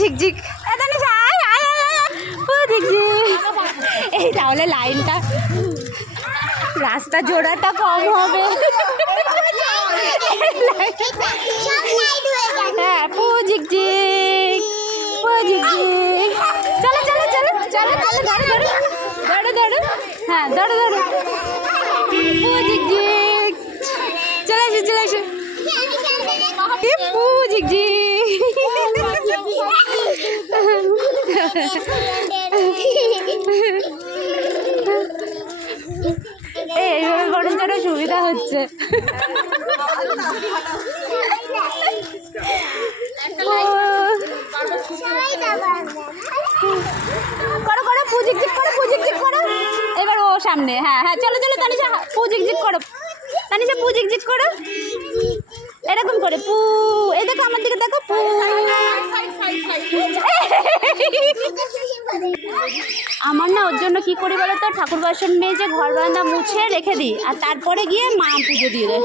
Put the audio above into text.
ঝিকঝিক পু ঝিকঝিক। এই তাহলে লাইনটা রাস্তা জোড়াটা কম হবে। হ্যাঁ পু ঝিকঝিক পু ঝিকঝিক। চলো চলো চলো চলো চলো ধরো ধরো ধরো ধরো হ্যাঁ ধরো ধরো পু ঝিকঝিক। চলে আসো চলে আসো পু ঝিকঝিক। এইভাবে বরঞ্চ আরো সুবিধা হচ্ছে। করো করো পু ঝিকঝিক করো পু ঝিকঝিক করো। এবার ও সামনে হ্যাঁ হ্যাঁ চলো চলো তানিশা পু ঝিকঝিক করো তানিশা পু ঝিকঝিক করো এরকম করে পু। এই দেখো আমার দিকে দেখো পু। আমার না ওর জন্য কি করি বলো তো, ঠাকুর বাসন মেজে ঘর বারান্দা মুছে রেখে দিই আর তারপরে গিয়ে মা পুজো দিয়ে দেয়।